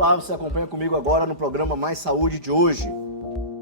Olá, você acompanha comigo agora no programa Mais Saúde de hoje.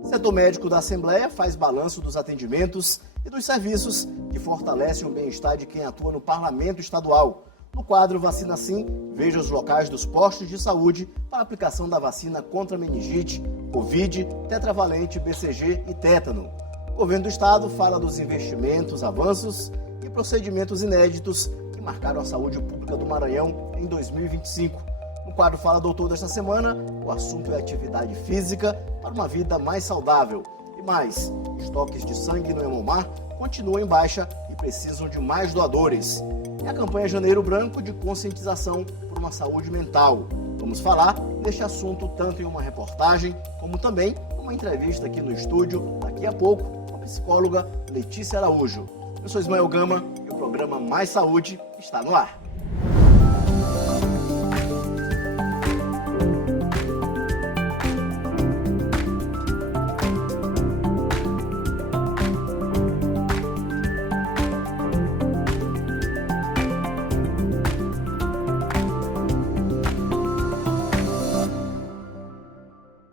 O setor médico da Assembleia faz balanço dos atendimentos e dos serviços que fortalecem o bem-estar de quem atua no Parlamento Estadual. No quadro Vacina Sim, veja os locais dos postos de saúde para a aplicação da vacina contra meningite, Covid, tetravalente, BCG e tétano. O governo do estado fala dos investimentos, avanços e procedimentos inéditos que marcaram a saúde pública do Maranhão em 2025. No quadro Fala Doutor desta semana, o assunto é atividade física para uma vida mais saudável. E mais, estoques de sangue no Hemomar continuam em baixa e precisam de mais doadores. E a campanha Janeiro Branco de conscientização por uma saúde mental. Vamos falar deste assunto tanto em uma reportagem, como também uma entrevista aqui no estúdio, daqui a pouco, com a psicóloga Letícia Araújo. Eu sou Ismael Gama e o programa Mais Saúde está no ar.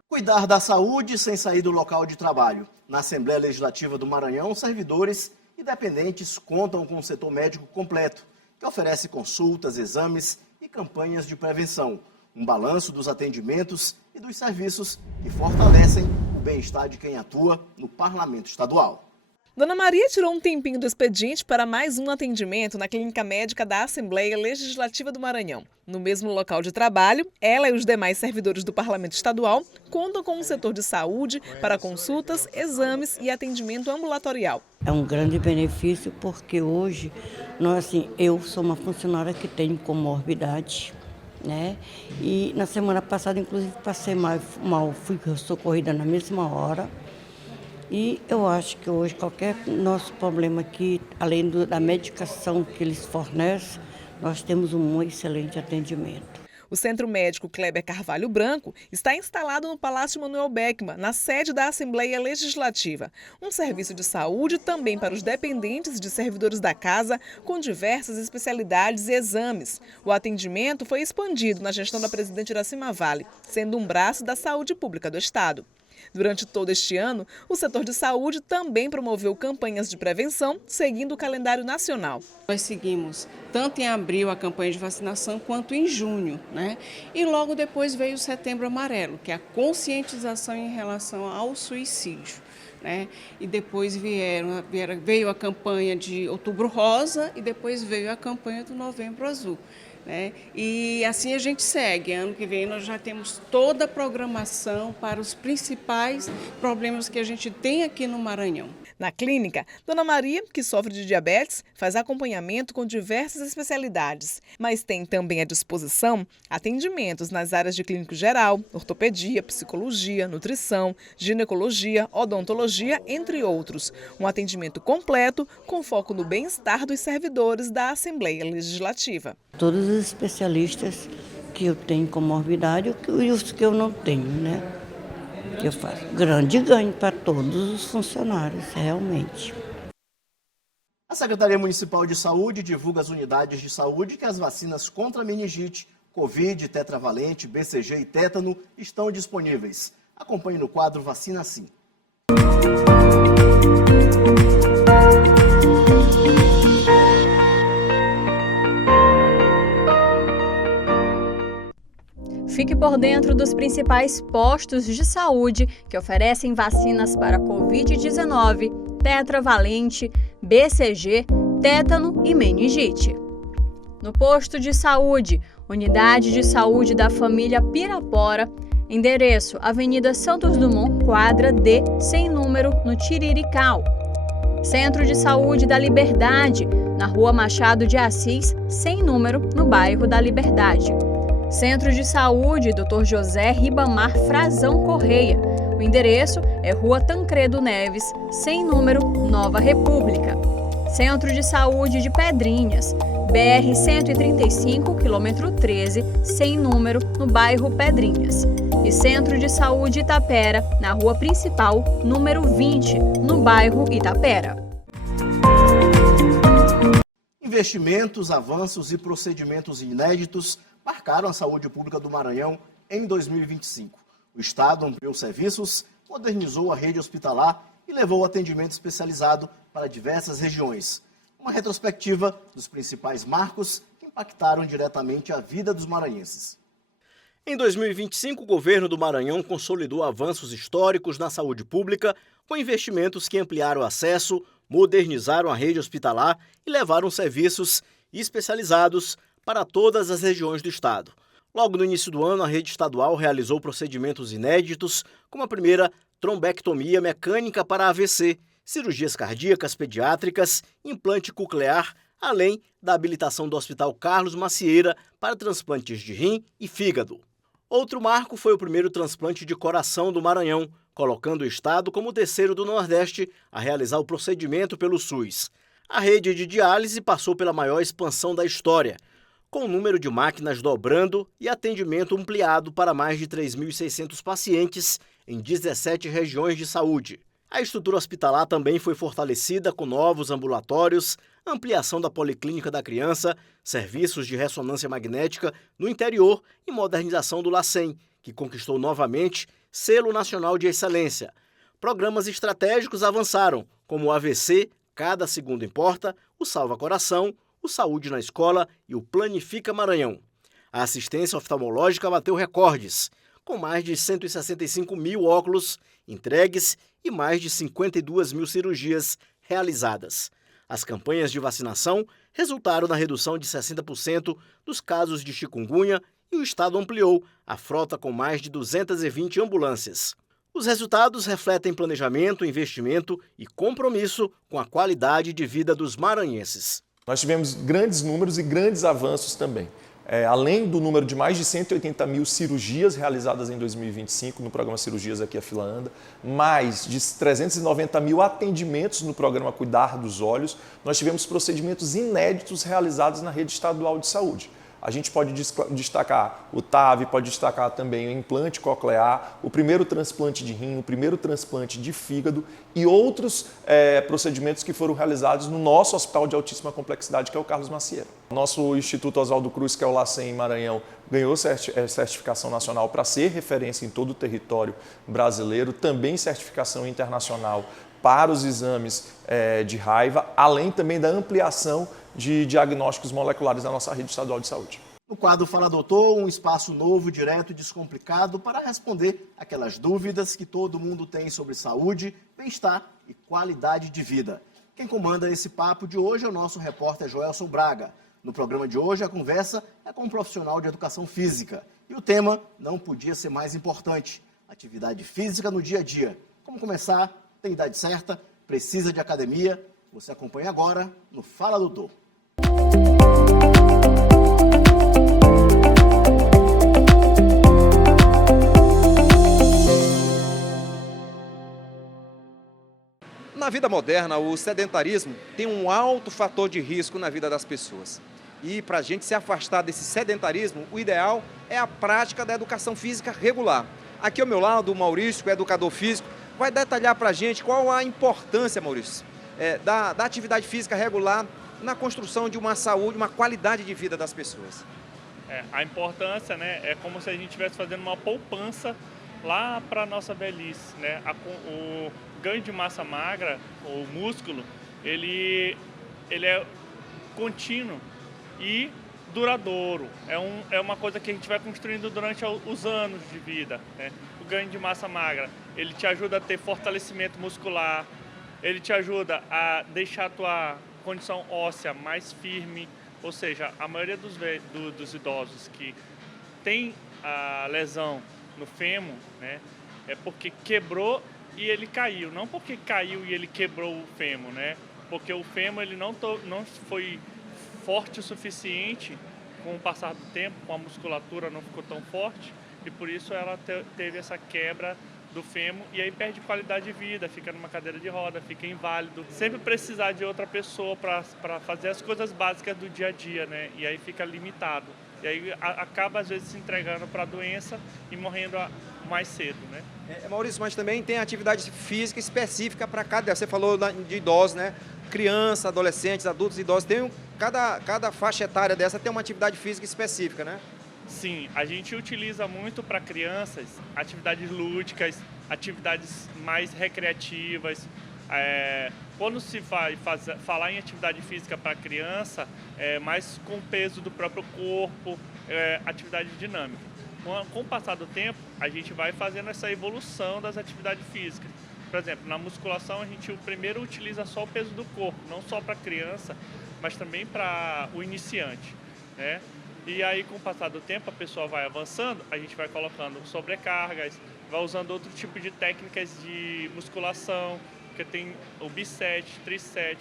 Cuidar da saúde sem sair do local de trabalho. Na Assembleia Legislativa do Maranhão, servidores e dependentes contam com um setor médico completo, que oferece consultas, exames e campanhas de prevenção. Um balanço dos atendimentos e dos serviços que fortalecem o bem-estar de quem atua no Parlamento Estadual. Dona Maria tirou um tempinho do expediente para mais um atendimento na Clínica Médica da Assembleia Legislativa do Maranhão. No mesmo local de trabalho, ela e os demais servidores do Parlamento Estadual contam com um setor de saúde para consultas, exames e atendimento ambulatorial. É um grande benefício porque hoje, eu sou uma funcionária que tem comorbidade, né? E na semana passada, inclusive, passei mal, fui socorrida na mesma hora. E eu acho que hoje qualquer nosso problema aqui, além da medicação que eles fornecem, nós temos um excelente atendimento. O Centro Médico Kleber Carvalho Branco está instalado no Palácio Manuel Beckmann, na sede da Assembleia Legislativa. Um serviço de saúde também para os dependentes de servidores da casa, com diversas especialidades e exames. O atendimento foi expandido na gestão da presidente Iracema Vale, sendo um braço da saúde pública do estado. Durante todo este ano, o setor de saúde também promoveu campanhas de prevenção, seguindo o calendário nacional. Nós seguimos tanto em abril a campanha de vacinação, quanto em junho, né? E logo depois veio o Setembro Amarelo, que é a conscientização em relação ao suicídio, né? E depois veio a campanha de Outubro Rosa e depois veio a campanha do Novembro Azul. E assim a gente segue. Ano que vem nós já temos toda a programação para os principais problemas que a gente tem aqui no Maranhão. Na clínica, Dona Maria, que sofre de diabetes, faz acompanhamento com diversas especialidades, mas tem também à disposição atendimentos nas áreas de clínico geral, ortopedia, psicologia, nutrição, ginecologia, odontologia, entre outros. Um atendimento completo com foco no bem-estar dos servidores da Assembleia Legislativa. Todos os especialistas que eu tenho comorbidade e os que eu não tenho, né? Que eu faço grande ganho para todos os funcionários, realmente. A Secretaria Municipal de Saúde divulga às unidades de saúde que as vacinas contra meningite, Covid, tetravalente, BCG e tétano estão disponíveis. Acompanhe no quadro Vacina Sim. Fique por dentro dos principais postos de saúde que oferecem vacinas para Covid-19, tetravalente, BCG, tétano e meningite. No posto de saúde, Unidade de Saúde da Família Pirapora, endereço Avenida Santos Dumont, quadra D, sem número, no Tirirical. Centro de Saúde da Liberdade, na Rua Machado de Assis, sem número, no bairro da Liberdade. Centro de Saúde Dr. José Ribamar Frazão Correia. O endereço é Rua Tancredo Neves, sem número, Nova República. Centro de Saúde de Pedrinhas, BR-135, quilômetro 13, sem número, no bairro Pedrinhas. E Centro de Saúde Itapera, na Rua Principal, número 20, no bairro Itapera. Investimentos, avanços e procedimentos inéditos marcaram a saúde pública do Maranhão em 2025. O Estado ampliou serviços, modernizou a rede hospitalar e levou o atendimento especializado para diversas regiões. Uma retrospectiva dos principais marcos que impactaram diretamente a vida dos maranhenses. Em 2025, o governo do Maranhão consolidou avanços históricos na saúde pública, com investimentos que ampliaram o acesso, modernizaram a rede hospitalar e levaram serviços especializados para todas as regiões do estado. Logo no início do ano, a rede estadual realizou procedimentos inéditos, como a primeira trombectomia mecânica para AVC, cirurgias cardíacas pediátricas, implante coclear, além da habilitação do Hospital Carlos Macieira para transplantes de rim e fígado. Outro marco foi o primeiro transplante de coração do Maranhão, colocando o estado como o terceiro do Nordeste a realizar o procedimento pelo SUS. A rede de diálise passou pela maior expansão da história, com o número de máquinas dobrando e atendimento ampliado para mais de 3.600 pacientes em 17 regiões de saúde. A estrutura hospitalar também foi fortalecida com novos ambulatórios, ampliação da Policlínica da Criança, serviços de ressonância magnética no interior e modernização do LACEN, que conquistou novamente Selo Nacional de Excelência. Programas estratégicos avançaram, como o AVC, Cada Segundo Importa, o Salva Coração, o Saúde na Escola e o Planifica Maranhão. A assistência oftalmológica bateu recordes, com mais de 165 mil óculos entregues e mais de 52 mil cirurgias realizadas. As campanhas de vacinação resultaram na redução de 60% dos casos de chikungunya e o estado ampliou a frota com mais de 220 ambulâncias. Os resultados refletem planejamento, investimento e compromisso com a qualidade de vida dos maranhenses. Nós tivemos grandes números e grandes avanços também. Além do número de mais de 180 mil cirurgias realizadas em 2025 no programa Cirurgias Aqui a Fila Anda, mais de 390 mil atendimentos no programa Cuidar dos Olhos, nós tivemos procedimentos inéditos realizados na rede estadual de saúde. A gente pode destacar o TAV, pode destacar também o implante coclear, o primeiro transplante de rim, o primeiro transplante de fígado e outros procedimentos que foram realizados no nosso hospital de altíssima complexidade, que é o Carlos Macieira. Nosso Instituto Oswaldo Cruz, que é o LACEN em Maranhão, ganhou certificação nacional para ser referência em todo o território brasileiro, também certificação internacional para os exames de raiva, além também da ampliação de diagnósticos moleculares na nossa rede estadual de saúde. No quadro Fala Doutor, um espaço novo, direto e descomplicado para responder aquelas dúvidas que todo mundo tem sobre saúde, bem-estar e qualidade de vida. Quem comanda esse papo de hoje é o nosso repórter Joelson Braga. No programa de hoje, a conversa é com um profissional de educação física. E o tema não podia ser mais importante: atividade física no dia a dia. Como começar? Tem idade certa? Precisa de academia? Você acompanha agora no Fala Doutor. Na vida moderna, o sedentarismo tem um alto fator de risco na vida das pessoas. E para a gente se afastar desse sedentarismo, o ideal é a prática da educação física regular. Aqui ao meu lado, o Maurício, que é educador físico, vai detalhar para a gente qual a importância, Maurício, da atividade física regular na construção de uma saúde, uma qualidade de vida das pessoas. A importância, né, é como se a gente estivesse fazendo uma poupança lá para a nossa velhice, né? O ganho de massa magra, o músculo, ele é contínuo e duradouro. É uma coisa que a gente vai construindo durante os anos de vida, né? O ganho de massa magra, ele te ajuda a ter fortalecimento muscular, ele te ajuda a deixar a tua condição óssea mais firme, ou seja, a maioria dos idosos que tem a lesão no fêmur, né, é porque quebrou e ele caiu, não porque caiu e ele quebrou o fêmur, né, porque o fêmur ele não foi forte o suficiente com o passar do tempo, com a musculatura não ficou tão forte e por isso ela teve essa quebra do fêmur e aí perde qualidade de vida, fica numa cadeira de roda, fica inválido. Sempre precisar de outra pessoa para fazer as coisas básicas do dia a dia, né? E aí fica limitado. E aí acaba às vezes se entregando para a doença e morrendo mais cedo, né? Maurício, mas também tem atividade física específica para cada. Você falou de idosos, né? Criança, adolescentes, adultos, idosos. Cada faixa etária dessa tem uma atividade física específica, né? Sim, a gente utiliza muito para crianças atividades lúdicas, atividades mais recreativas. Quando se vai falar em atividade física para criança, é mais com o peso do próprio corpo, atividade dinâmica. Com o passar do tempo, a gente vai fazendo essa evolução das atividades físicas. Por exemplo, na musculação, a gente primeiro utiliza só o peso do corpo, não só para criança, mas também para o iniciante, né? E aí, com o passar do tempo, a pessoa vai avançando, a gente vai colocando sobrecargas, vai usando outro tipo de técnicas de musculação, porque tem o biset, triset,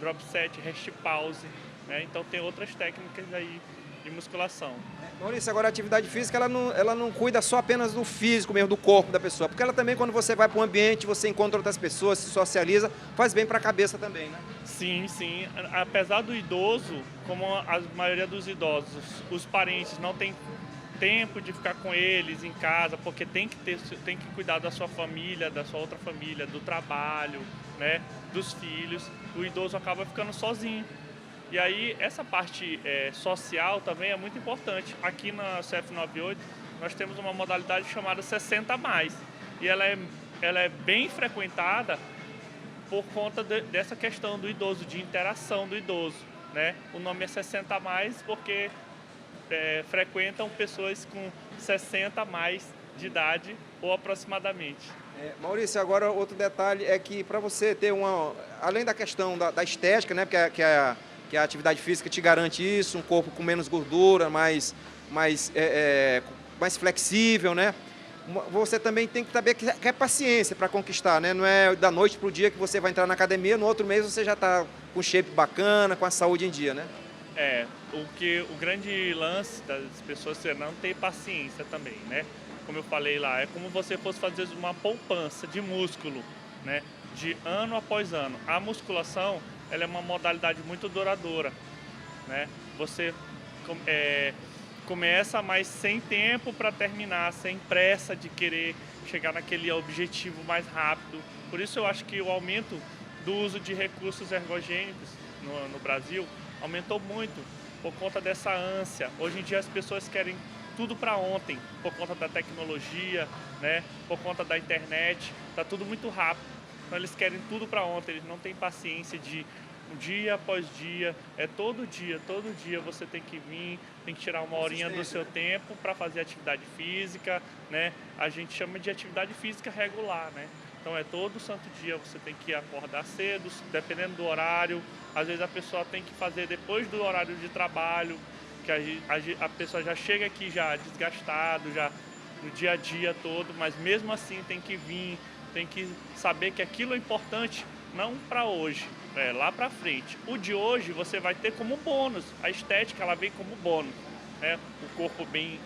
drop set, rest pause, né? Então tem outras técnicas aí de musculação. Maurício, agora a atividade física, ela não cuida só apenas do físico mesmo, do corpo da pessoa, porque ela também, quando você vai para um ambiente, você encontra outras pessoas, se socializa, faz bem para a cabeça também, né? Sim, sim. Apesar do idoso, como a maioria dos idosos, os parentes não têm tempo de ficar com eles em casa, porque tem que cuidar da sua família, da sua outra família, do trabalho, né, dos filhos, o idoso acaba ficando sozinho. E aí, essa parte social também é muito importante. Aqui na CF98, nós temos uma modalidade chamada 60+. E ela é bem frequentada por conta dessa questão do idoso, de interação do idoso, né? O nome é 60+, porque frequentam pessoas com 60+ de idade ou aproximadamente. Maurício, agora outro detalhe é que para você ter além da questão da estética, né, que a atividade física te garante isso, um corpo com menos gordura, mais flexível, né? Você também tem que saber que é paciência para conquistar, né? Não é da noite para o dia que você vai entrar na academia, no outro mês você já está com shape bacana, com a saúde em dia, né? O grande lance das pessoas é não ter paciência também, né? Como eu falei lá, é como você fosse fazer uma poupança de músculo, né? De ano após ano. A musculação, ela é uma modalidade muito duradoura, né? Você começa, mas sem tempo para terminar, sem pressa de querer chegar naquele objetivo mais rápido. Por isso eu acho que o aumento do uso de recursos ergogênicos no Brasil aumentou muito por conta dessa ânsia. Hoje em dia as pessoas querem tudo para ontem, por conta da tecnologia, né? Por conta da internet, tá tudo muito rápido. Então eles querem tudo para ontem, eles não têm paciência de dia após dia, todo dia você tem que vir, tem que tirar uma horinha do seu tempo para fazer atividade física, né? A gente chama de atividade física regular, né? Então todo santo dia você tem que acordar cedo, dependendo do horário. Às vezes a pessoa tem que fazer depois do horário de trabalho, que a pessoa já chega aqui já desgastado, já no dia a dia todo, mas mesmo assim tem que vir, tem que saber que aquilo é importante, não para hoje, lá para frente. O de hoje você vai ter como bônus, a estética ela vem como bônus, né? O corpo bem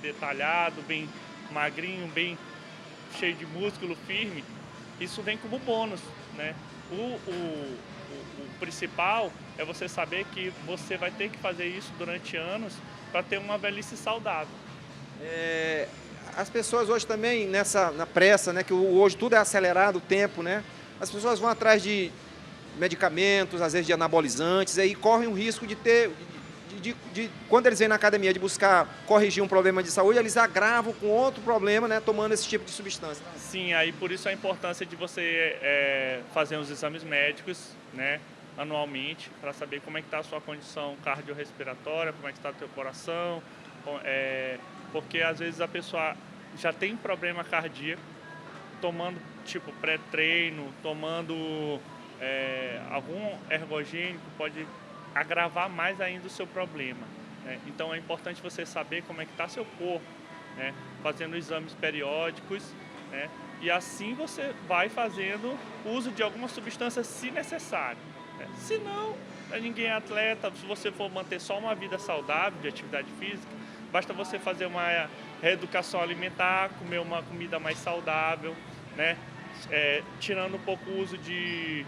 detalhado, bem magrinho, bem cheio de músculo firme, isso vem como bônus, né? O principal é você saber que você vai ter que fazer isso durante anos para ter uma velhice saudável. As pessoas hoje também, na pressa, né, que hoje tudo é acelerado, o tempo, né? As pessoas vão atrás de medicamentos, às vezes de anabolizantes, aí correm o risco de ter, quando eles vêm na academia de buscar corrigir um problema de saúde, eles agravam com outro problema, né, tomando esse tipo de substância. Sim, aí por isso a importância de você fazer os exames médicos, né, anualmente, para saber como é que está a sua condição cardiorrespiratória, como é que está o teu coração, porque às vezes a pessoa já tem problema cardíaco, tomando tipo pré-treino, tomando algum ergogênico, pode agravar mais ainda o seu problema, né? Então é importante você saber como é que está seu corpo, né? Fazendo exames periódicos, né? E assim você vai fazendo uso de alguma substância se necessário, né? Se não, ninguém é atleta, se você for manter só uma vida saudável de atividade física, basta você fazer uma reeducação alimentar, comer uma comida mais saudável, né? Tirando um pouco o uso de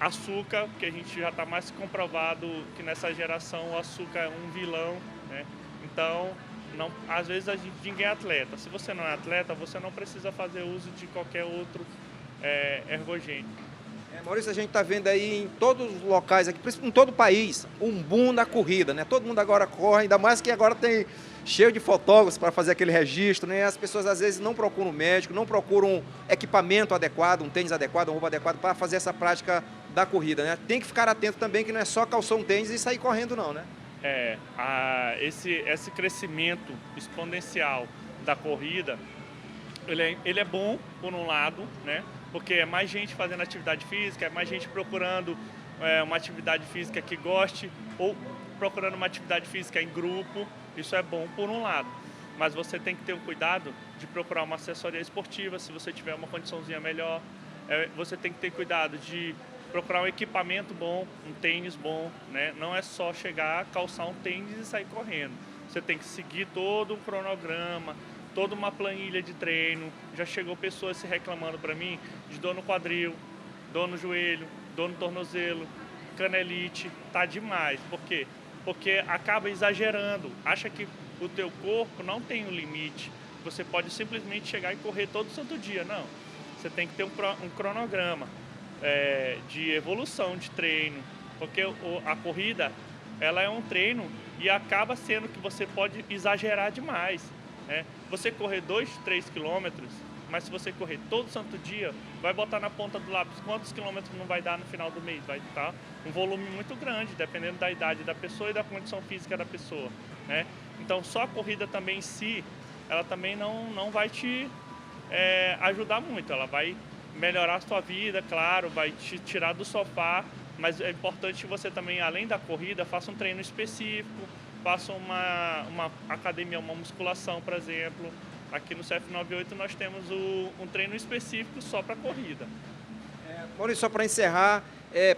açúcar, porque a gente já está mais comprovado que nessa geração o açúcar é um vilão, né? Então, às vezes ninguém é atleta. Se você não é atleta, você não precisa fazer uso de qualquer outro ergogênico. Maurício, a gente está vendo aí em todos os locais aqui, em todo o país, um boom da corrida, né? Todo mundo agora corre, ainda mais que agora tem cheio de fotógrafos para fazer aquele registro, né? As pessoas às vezes não procuram um médico, não procuram um equipamento adequado, um tênis adequado, uma roupa adequada para fazer essa prática da corrida, né? Tem que ficar atento também que não é só calçar um tênis e sair correndo não, né? Esse crescimento exponencial da corrida, ele é bom por um lado, né? Porque é mais gente fazendo atividade física, é mais gente procurando uma atividade física que goste ou procurando uma atividade física em grupo. Isso é bom por um lado, mas você tem que ter o cuidado de procurar uma assessoria esportiva se você tiver uma condiçãozinha melhor. Você tem que ter cuidado de procurar um equipamento bom, um tênis bom, né? Não é só chegar, calçar um tênis e sair correndo. Você tem que seguir todo um cronograma, toda uma planilha de treino. Já chegou pessoas se reclamando para mim de dor no quadril, dor no joelho, dor no tornozelo, canelite, tá demais. Por quê? Porque acaba exagerando, acha que o teu corpo não tem um limite. Você pode simplesmente chegar e correr todo santo dia. Não, você tem que ter um cronograma de evolução de treino, porque a corrida ela é um treino e acaba sendo que você pode exagerar demais. Você correr 2, 3 quilômetros, mas se você correr todo santo dia, vai botar na ponta do lápis quantos quilômetros não vai dar no final do mês. Vai estar um volume muito grande, dependendo da idade da pessoa e da condição física da pessoa, né? Então, só a corrida também em si, ela também não vai te ajudar muito. Ela vai melhorar a sua vida, claro, vai te tirar do sofá, mas é importante que você também, além da corrida, faça um treino específico, faça uma academia, uma musculação, por exemplo. Aqui no CF98 nós temos um treino específico só para corrida. Maurício, só para encerrar,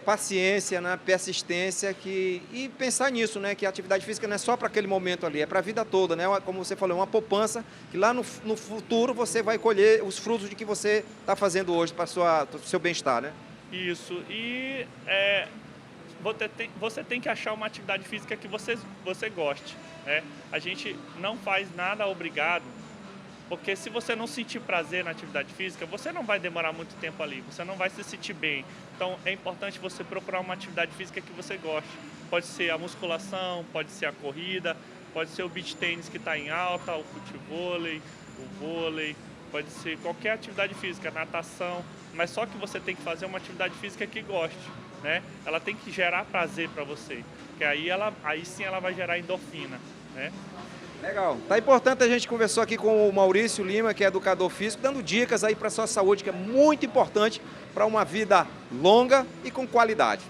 paciência, né, persistência e pensar nisso, né, que a atividade física não é só para aquele momento ali, é para a vida toda, né? Como você falou, é uma poupança que lá no futuro você vai colher os frutos de que você está fazendo hoje para o seu bem-estar, né? Isso, e você tem que achar uma atividade física que você goste, né? A gente não faz nada obrigado, porque se você não sentir prazer na atividade física, você não vai demorar muito tempo ali, você não vai se sentir bem. Então é importante você procurar uma atividade física que você goste. Pode ser a musculação, pode ser a corrida, pode ser o beach tênis que está em alta, o futevôlei, o vôlei, pode ser qualquer atividade física, natação, mas só que você tem que fazer uma atividade física que goste, né? Ela tem que gerar prazer para você, que aí sim ela vai gerar endorfina, né? Legal. Tá importante, a gente conversou aqui com o Maurício Lima, que é educador físico, dando dicas aí para a sua saúde, que é muito importante para uma vida longa e com qualidade.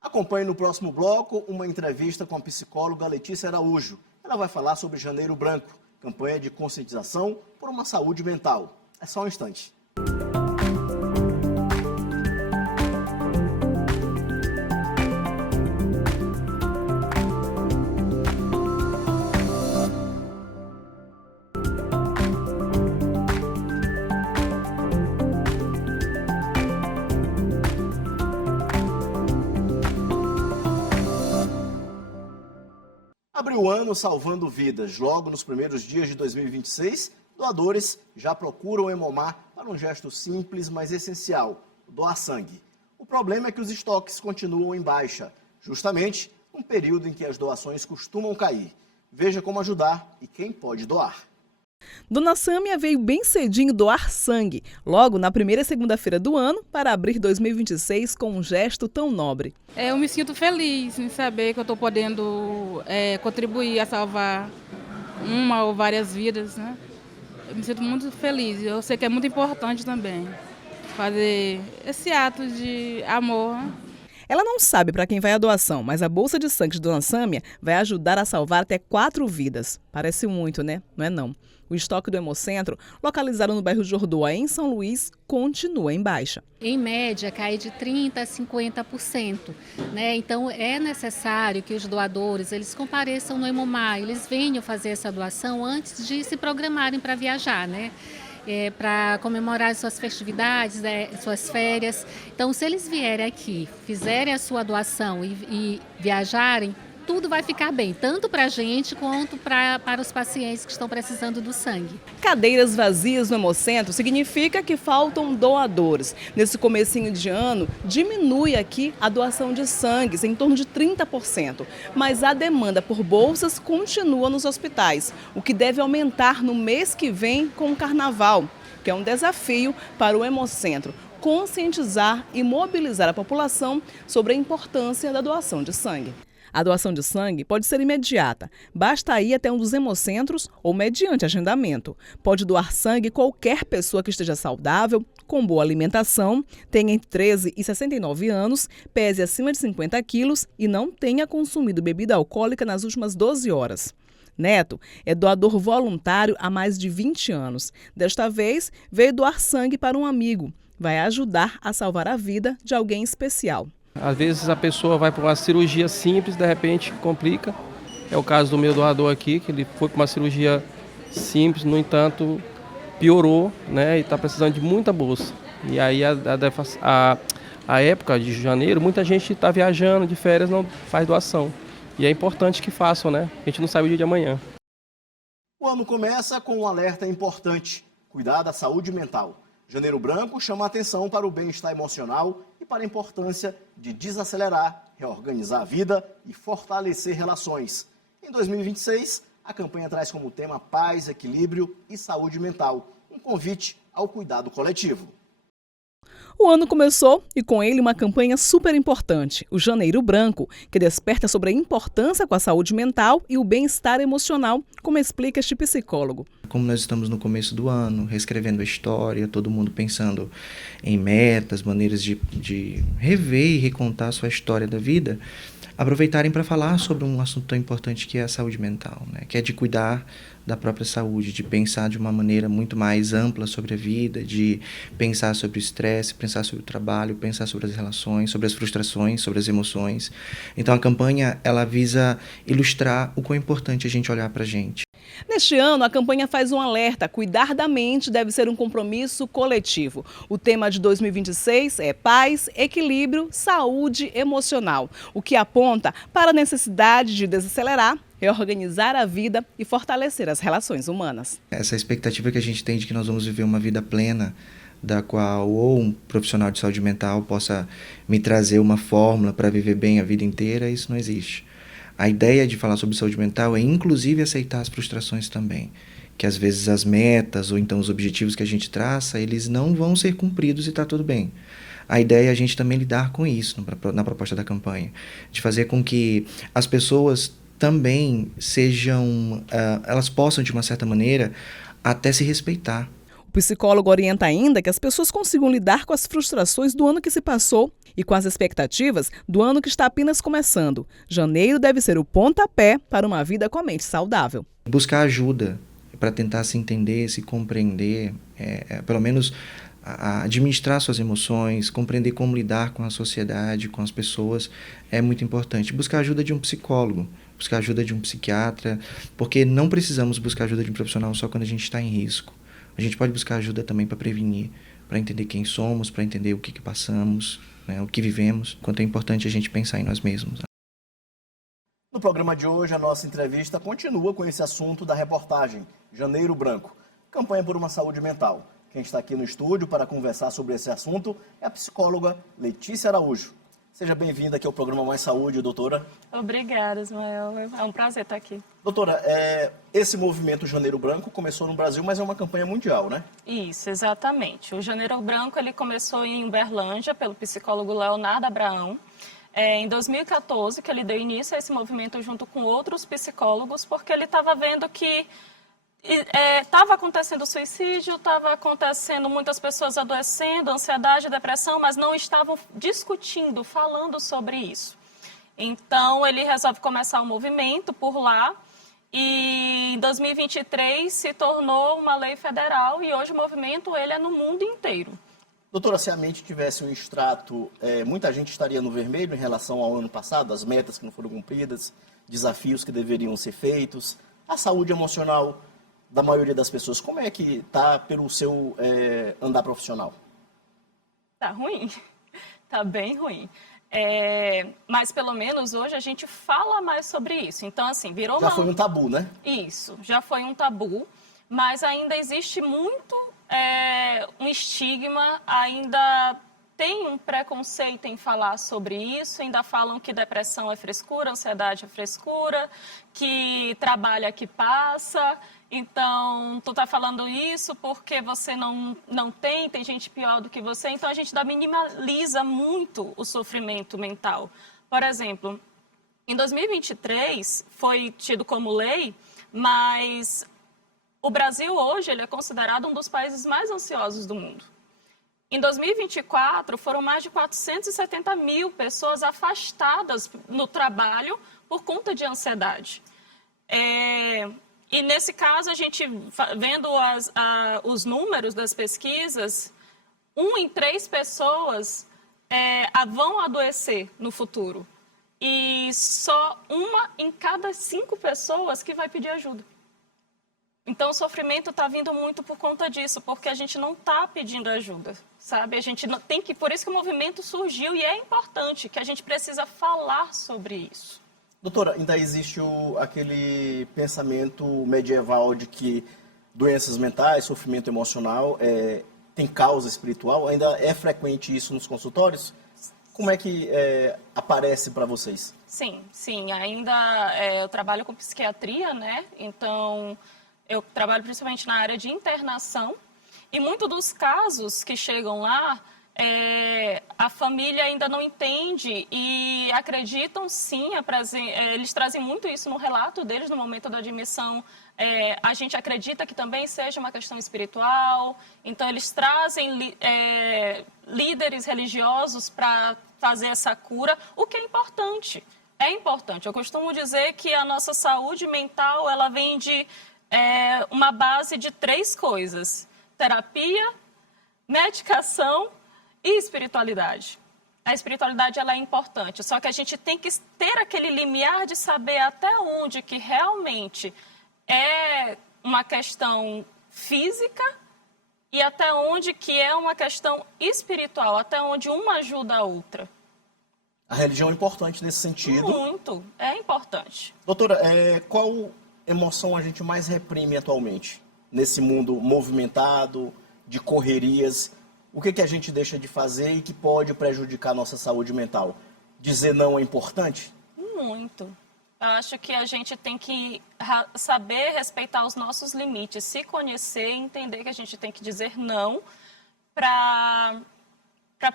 Acompanhe no próximo bloco uma entrevista com a psicóloga Letícia Araújo. Ela vai falar sobre Janeiro Branco, campanha de conscientização por uma saúde mental. É só um instante. Abriu o ano salvando vidas. Logo nos primeiros dias de 2026, doadores já procuram o Hemomar para um gesto simples, mas essencial: doar sangue. O problema é que os estoques continuam em baixa, justamente num período em que as doações costumam cair. Veja como ajudar e quem pode doar. Dona Sâmia veio bem cedinho doar sangue, logo na primeira segunda-feira do ano, para abrir 2026 com um gesto tão nobre. Eu me sinto feliz em saber que eu estou podendo contribuir a salvar uma ou várias vidas, né? Eu me sinto muito feliz. Eu sei que é muito importante também fazer esse ato de amor. Ela não sabe para quem vai a doação, mas a bolsa de sangue de Dona Sâmia vai ajudar a salvar até 4 vidas. Parece muito, né? Não é não. O estoque do Hemocentro, localizado no bairro Jordoa, em São Luís, continua em baixa. Em média, cai de 30% a 50%. Né? Então, é necessário que os doadores eles compareçam no Hemomar, eles venham fazer essa doação antes de se programarem para viajar, né? Para comemorar suas festividades, suas férias. Então, se eles vierem aqui, fizerem a sua doação e viajarem, tudo vai ficar bem, tanto para a gente quanto para os pacientes que estão precisando do sangue. Cadeiras vazias no Hemocentro significa que faltam doadores. Nesse comecinho de ano, diminui aqui a doação de sangue, em torno de 30%. Mas a demanda por bolsas continua nos hospitais, o que deve aumentar no mês que vem com o Carnaval, que é um desafio para o Hemocentro conscientizar e mobilizar a população sobre a importância da doação de sangue. A doação de sangue pode ser imediata. Basta ir até um dos hemocentros ou mediante agendamento. Pode doar sangue qualquer pessoa que esteja saudável, com boa alimentação, tenha entre 13 e 69 anos, pese acima de 50 quilos e não tenha consumido bebida alcoólica nas últimas 12 horas. Neto é doador voluntário há mais de 20 anos. Desta vez, veio doar sangue para um amigo. Vai ajudar a salvar a vida de alguém especial. Às vezes a pessoa vai para uma cirurgia simples, de repente complica. É o caso do meu doador aqui, que ele foi para uma cirurgia simples, no entanto piorou, né, e está precisando de muita bolsa. E aí a época de janeiro, muita gente está viajando de férias, não faz doação. E é importante que façam, né? A gente não sabe o dia de amanhã. O ano começa com um alerta importante: cuidar da saúde mental. Janeiro Branco chama a atenção para o bem-estar emocional e para a importância de desacelerar, reorganizar a vida e fortalecer relações. Em 2026, a campanha traz como tema paz, equilíbrio e saúde mental, um convite ao cuidado coletivo. O ano começou e com ele uma campanha super importante, o Janeiro Branco, que desperta sobre a importância com a saúde mental e o bem-estar emocional, como explica este psicólogo. Como nós estamos no começo do ano, reescrevendo a história, todo mundo pensando em metas, maneiras de rever e recontar a sua história da vida, aproveitarem para falar sobre um assunto tão importante que é a saúde mental, né? Que é de cuidar da própria saúde, de pensar de uma maneira muito mais ampla sobre a vida, de pensar sobre o estresse, pensar sobre o trabalho, pensar sobre as relações, sobre as frustrações, sobre as emoções. Então a campanha, ela visa ilustrar o quão importante a gente olhar para a gente. Neste ano, a campanha faz um alerta: cuidar da mente deve ser um compromisso coletivo. O tema de 2026 é paz, equilíbrio, saúde emocional, o que aponta para a necessidade de desacelerar, reorganizar a vida e fortalecer as relações humanas. Essa expectativa que a gente tem de que nós vamos viver uma vida plena, da qual ou um profissional de saúde mental possa me trazer uma fórmula para viver bem a vida inteira, isso não existe. A ideia de falar sobre saúde mental é inclusive aceitar as frustrações também, que às vezes as metas ou então os objetivos que a gente traça, eles não vão ser cumpridos e está tudo bem. A ideia é a gente também lidar com isso na proposta da campanha, de fazer com que as pessoas também sejam, elas possam de uma certa maneira até se respeitar. O psicólogo orienta ainda que as pessoas consigam lidar com as frustrações do ano que se passou e com as expectativas do ano que está apenas começando. Janeiro deve ser o pontapé para uma vida com a mente saudável. Buscar ajuda para tentar se entender, se compreender, pelo menos administrar suas emoções, compreender como lidar com a sociedade, com as pessoas, é muito importante. Buscar ajuda de um psicólogo, buscar ajuda de um psiquiatra, porque não precisamos buscar ajuda de um profissional só quando a gente está em risco. A gente pode buscar ajuda também para prevenir, para entender quem somos, para entender o que passamos, né, o que vivemos, quanto é importante a gente pensar em nós mesmos. No programa de hoje, a nossa entrevista continua com esse assunto da reportagem Janeiro Branco, campanha por uma saúde mental. Quem está aqui no estúdio para conversar sobre esse assunto é a psicóloga Letícia Araújo. Seja bem-vinda aqui ao programa Mais Saúde, doutora. Obrigada, Ismael. É um prazer estar aqui. Doutora, esse movimento Janeiro Branco começou no Brasil, mas é uma campanha mundial, né? Isso, exatamente. O Janeiro Branco ele começou em Uberlândia, pelo psicólogo Leonardo Abraão. Em 2014, que ele deu início a esse movimento junto com outros psicólogos, porque ele estava vendo que estava acontecendo suicídio, estava acontecendo muitas pessoas adoecendo, ansiedade, depressão, mas não estavam discutindo, falando sobre isso. Então, ele resolve começar o movimento por lá e em 2023 se tornou uma lei federal e hoje o movimento ele é no mundo inteiro. Doutora, se a mente tivesse um extrato, muita gente estaria no vermelho em relação ao ano passado, as metas que não foram cumpridas, desafios que deveriam ser feitos, a saúde emocional da maioria das pessoas. Como é que está pelo seu andar profissional? Tá ruim, tá bem ruim. Mas pelo menos hoje a gente fala mais sobre isso. Então, assim, virou Já foi um tabu, né? Isso, já foi um tabu, mas ainda existe muito um estigma, ainda tem um preconceito em falar sobre isso, ainda falam que depressão é frescura, ansiedade é frescura, que trabalho é que passa. Então, tu tá falando isso porque você não tem gente pior do que você. Então, a gente minimaliza muito o sofrimento mental. Por exemplo, em 2023 foi tido como lei, mas o Brasil hoje ele é considerado um dos países mais ansiosos do mundo. Em 2024, foram mais de 470 mil pessoas afastadas no trabalho por conta de ansiedade. E nesse caso, a gente, vendo os números das pesquisas, 1 em 3 pessoas vão adoecer no futuro. E só 1 em cada 5 pessoas que vai pedir ajuda. Então, o sofrimento está vindo muito por conta disso, porque a gente não está pedindo ajuda, sabe? A gente tem que, por isso que o movimento surgiu e é importante que a gente precisa falar sobre isso. Doutora, ainda existe aquele pensamento medieval de que doenças mentais, sofrimento emocional, tem causa espiritual? Ainda é frequente isso nos consultórios? Como é que aparece para vocês? Sim. Ainda eu trabalho com psiquiatria, né? Então, eu trabalho principalmente na área de internação. E muitos dos casos que chegam lá, a família ainda não entende e acreditam sim, eles trazem muito isso no relato deles no momento da admissão. A gente acredita que também seja uma questão espiritual, então eles trazem líderes religiosos para fazer essa cura, o que é importante. É importante. Eu costumo dizer que a nossa saúde mental ela vem de uma base de 3 coisas: terapia, medicação e espiritualidade. A espiritualidade ela é importante, só que a gente tem que ter aquele limiar de saber até onde que realmente é uma questão física e até onde que é uma questão espiritual, até onde uma ajuda a outra. A religião é importante nesse sentido. Muito, é importante. Doutora, qual emoção a gente mais reprime atualmente? Nesse mundo movimentado, de correrias, o que a gente deixa de fazer e que pode prejudicar a nossa saúde mental? Dizer não é importante? Muito. Eu acho que a gente tem que saber respeitar os nossos limites, se conhecer e entender que a gente tem que dizer não para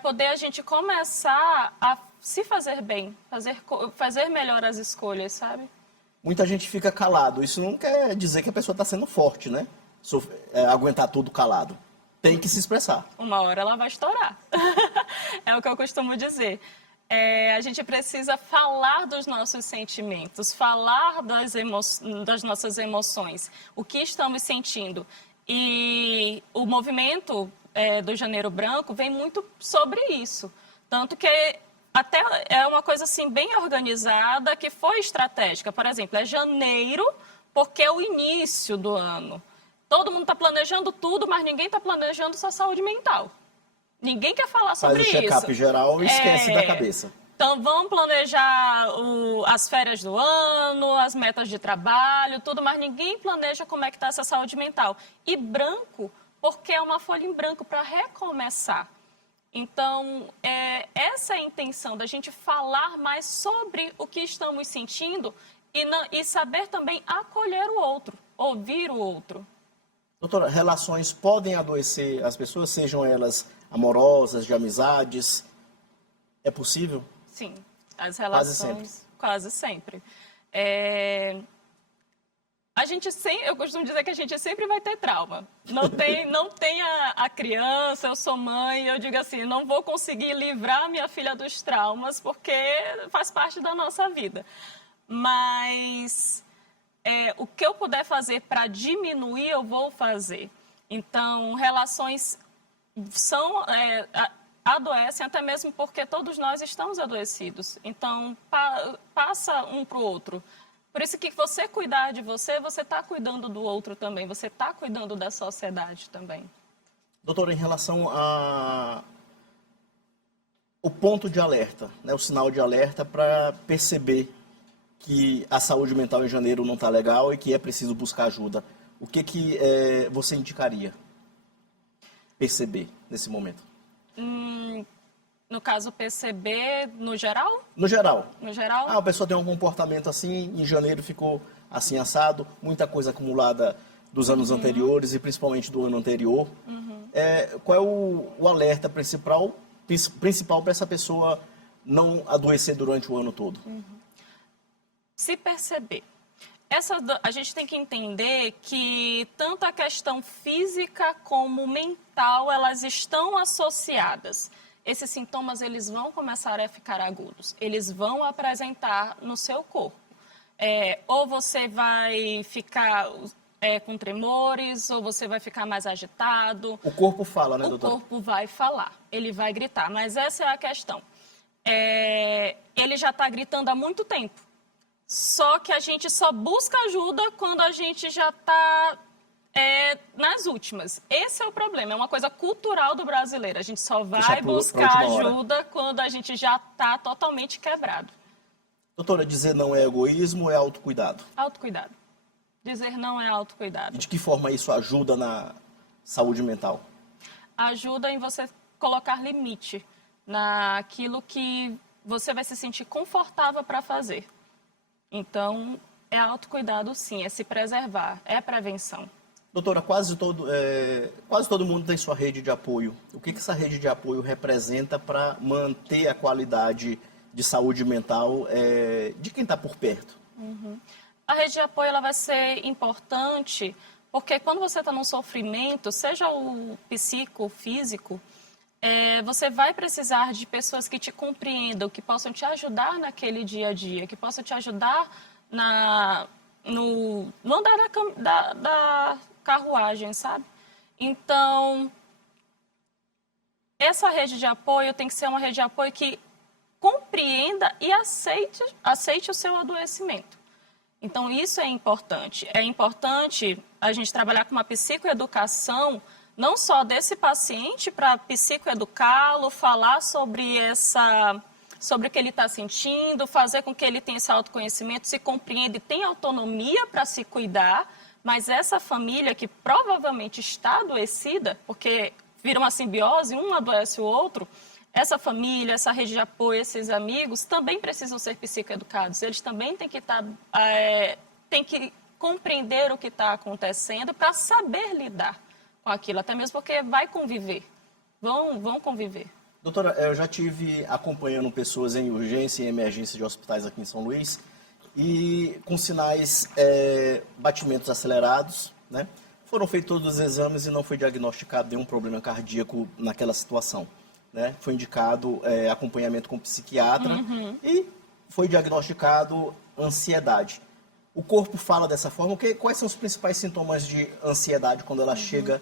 poder a gente começar a se fazer bem, fazer melhor as escolhas, sabe? Muita gente fica calado. Isso não quer dizer que a pessoa está sendo forte, né? Aguentar tudo calado. Tem que se expressar. Uma hora ela vai estourar. É o que eu costumo dizer. A gente precisa falar dos nossos sentimentos, falar das nossas emoções, o que estamos sentindo. E o movimento do Janeiro Branco vem muito sobre isso. Tanto que até é uma coisa assim bem organizada, que foi estratégica. Por exemplo, é janeiro porque é o início do ano. Todo mundo está planejando tudo, mas ninguém está planejando sua saúde mental. Ninguém quer falar sobre isso. Faz o check-up geral e esquece da cabeça. Então, vamos planejar as férias do ano, as metas de trabalho, tudo, mas ninguém planeja como é que está essa saúde mental. E branco, porque é uma folha em branco para recomeçar. Então, essa é a intenção da gente falar mais sobre o que estamos sentindo e saber também acolher o outro, ouvir o outro. Doutora, relações podem adoecer as pessoas, sejam elas amorosas, de amizades? É possível? Sim, as relações quase sempre. Eu costumo dizer que a gente sempre vai ter trauma. Não tem a criança, eu sou mãe, eu digo assim, não vou conseguir livrar minha filha dos traumas, porque faz parte da nossa vida. Mas o que eu puder fazer para diminuir, eu vou fazer. Então, relações adoecem, até mesmo porque todos nós estamos adoecidos. Então, passa um para o outro. Por isso que você cuidar de você, você está cuidando do outro também. Você está cuidando da sociedade também. Doutora, em relação a o ponto de alerta, né, o sinal de alerta para perceber que a saúde mental em janeiro não está legal e que é preciso buscar ajuda? O que você indicaria perceber nesse momento? No caso, perceber no geral? No geral. No geral? A pessoa tem um comportamento assim, em janeiro ficou assim assado, muita coisa acumulada dos anos anteriores e principalmente do ano anterior. Qual é o alerta principal para essa pessoa não adoecer durante o ano todo? Se perceber. A gente tem que entender que tanto a questão física como mental, elas estão associadas. Esses sintomas, eles vão começar a ficar agudos. Eles vão apresentar no seu corpo. Ou você vai ficar com tremores, ou você vai ficar mais agitado. O corpo fala, né, doutora? O corpo vai falar, ele vai gritar. Mas essa é a questão. Ele já está gritando há muito tempo. Só que a gente só busca ajuda quando a gente já está nas últimas. Esse é o problema, é uma coisa cultural do brasileiro. A gente só vai buscar ajuda quando a gente já está totalmente quebrado. Doutora, dizer não é egoísmo ou é autocuidado? Autocuidado. Dizer não é autocuidado. E de que forma isso ajuda na saúde mental? Ajuda em você colocar limite naquilo que você vai se sentir confortável para fazer. Então, é autocuidado sim, é se preservar, é prevenção. Doutora, quase todo mundo tem sua rede de apoio. O que essa rede de apoio representa para manter a qualidade de saúde mental de quem está por perto? A rede de apoio ela vai ser importante porque quando você está num sofrimento, seja o psíquico, físico, você vai precisar de pessoas que te compreendam, que possam te ajudar naquele dia a dia, que possam te ajudar no andar da carruagem, sabe? Então, essa rede de apoio tem que ser uma rede de apoio que compreenda e aceite o seu adoecimento. Então, isso é importante. É importante a gente trabalhar com uma psicoeducação, não só desse paciente, para psicoeducá-lo, falar sobre o que ele está sentindo, fazer com que ele tenha esse autoconhecimento, se compreenda e tenha autonomia para se cuidar, mas essa família que provavelmente está adoecida, porque vira uma simbiose, um adoece o outro, essa família, essa rede de apoio, esses amigos também precisam ser psicoeducados. Eles também têm que compreender o que está acontecendo para saber lidar com aquilo, até mesmo porque vai conviver, vão conviver. Doutora, eu já tive acompanhando pessoas em urgência e emergência de hospitais aqui em São Luís e com sinais, batimentos acelerados, né? Foram feitos todos os exames e não foi diagnosticado nenhum problema cardíaco naquela situação, né? Foi indicado acompanhamento com psiquiatra e foi diagnosticado ansiedade. O corpo fala dessa forma. Quais são os principais sintomas de ansiedade quando ela chega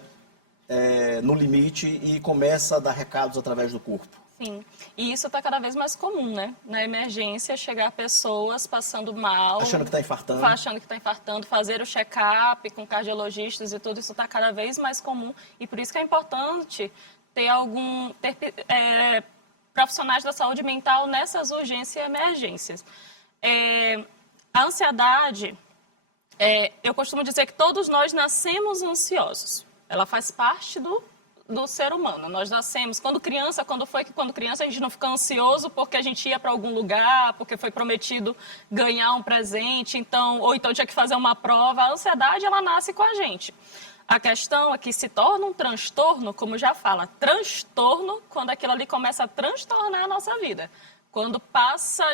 no limite e começa a dar recados através do corpo? Sim, e isso está cada vez mais comum, né? Na emergência, chegar pessoas passando mal... Achando que está infartando. Achando que está infartando, fazer o check-up com cardiologistas e tudo isso está cada vez mais comum. E por isso que é importante ter profissionais da saúde mental nessas urgências e emergências. A ansiedade, eu costumo dizer que todos nós nascemos ansiosos. Ela faz parte do ser humano. Nós nascemos, quando criança a gente não fica ansioso porque a gente ia para algum lugar, porque foi prometido ganhar um presente, ou então tinha que fazer uma prova. A ansiedade, ela nasce com a gente. A questão é que se torna um transtorno, como já fala, transtorno quando aquilo ali começa a transtornar a nossa vida. Quando passa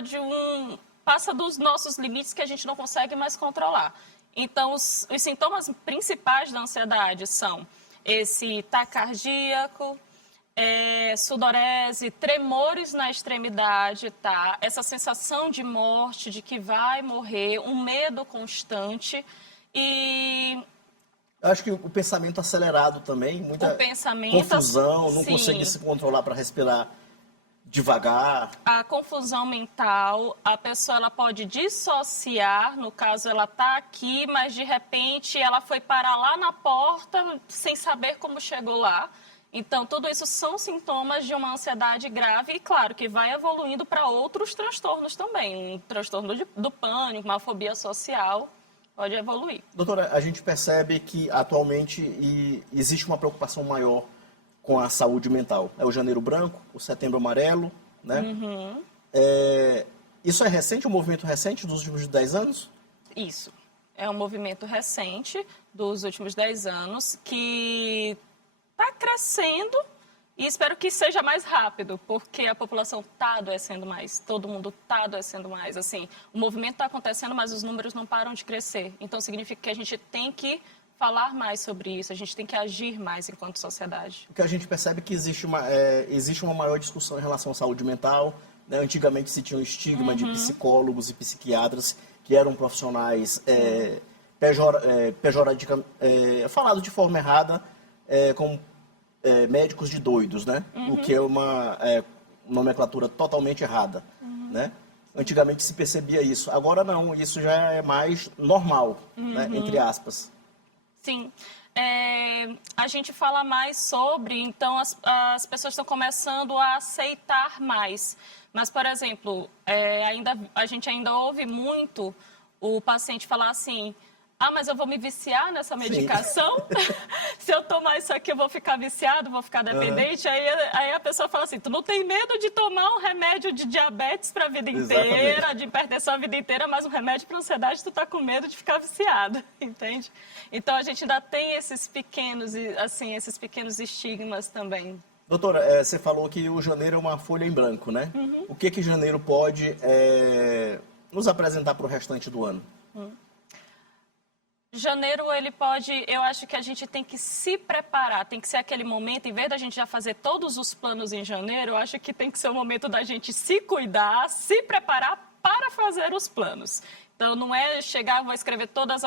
dos nossos limites que a gente não consegue mais controlar. Então, os sintomas principais da ansiedade são esse taquicardíaco, sudorese, tremores na extremidade, tá? Essa sensação de morte, de que vai morrer, um medo constante e... Eu acho que o pensamento acelerado também, muita confusão, não conseguir se controlar para respirar devagar. A confusão mental, a pessoa ela pode dissociar, no caso ela está aqui, mas de repente ela foi parar lá na porta sem saber como chegou lá. Então, tudo isso são sintomas de uma ansiedade grave e, claro, que vai evoluindo para outros transtornos também. Um transtorno do pânico, uma fobia social, pode evoluir. Doutora, a gente percebe que atualmente existe uma preocupação maior com a saúde mental. É o Janeiro Branco, o Setembro Amarelo, né? Uhum. Isso é recente, um movimento recente dos últimos 10 anos? Isso. É um movimento recente dos últimos 10 anos que está crescendo e espero que seja mais rápido, porque a população está adoecendo mais, todo mundo está adoecendo mais. Assim, o movimento está acontecendo, mas os números não param de crescer. Então, significa que a gente tem que falar mais sobre isso, a gente tem que agir mais enquanto sociedade. O que a gente percebe é que existe uma maior discussão em relação à saúde mental, né? Antigamente se tinha um estigma de psicólogos e psiquiatras que eram profissionais falado de forma errada, como médicos de doidos, né? O que é uma nomenclatura totalmente errada, né? Antigamente se percebia isso, agora não, isso já é mais normal, né? Entre aspas. Sim. A gente fala mais sobre, então as pessoas estão começando a aceitar mais. Mas, por exemplo, a gente ainda ouve muito o paciente falar assim: ah, mas eu vou me viciar nessa medicação? Se eu tomar isso aqui, eu vou ficar viciado, vou ficar dependente? Aí a pessoa fala assim: tu não tem medo de tomar um remédio de diabetes para a vida inteira, de hipertensão a vida inteira, mas um remédio para ansiedade, tu tá com medo de ficar viciado, entende? Então, a gente ainda tem esses pequenos estigmas também. Doutora, você falou que o janeiro é uma folha em branco, né? O que janeiro pode nos apresentar para o restante do ano? Janeiro, ele pode, eu acho que a gente tem que se preparar, tem que ser aquele momento, em vez da gente já fazer todos os planos em janeiro, eu acho que tem que ser o momento da gente se cuidar, se preparar para fazer os planos. Então, não é chegar, vou escrever todas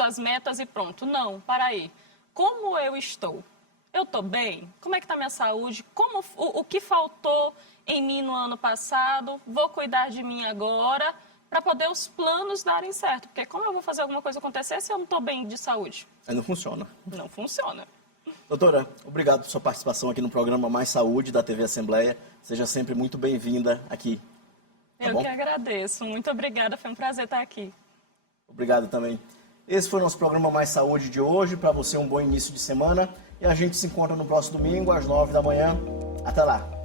as metas e pronto. Não, para aí. Como eu estou? Eu estou bem? Como é que está minha saúde? O que faltou em mim no ano passado? Vou cuidar de mim agora, para poder os planos darem certo. Porque como eu vou fazer alguma coisa acontecer se eu não estou bem de saúde? Aí não funciona. Não funciona. Doutora, obrigado por sua participação aqui no programa Mais Saúde da TV Assembleia. Seja sempre muito bem-vinda aqui. Tá bom? Que agradeço. Muito obrigada. Foi um prazer estar aqui. Obrigado também. Esse foi o nosso programa Mais Saúde de hoje. Para você, um bom início de semana. E a gente se encontra no próximo domingo, às 9 da manhã. Até lá.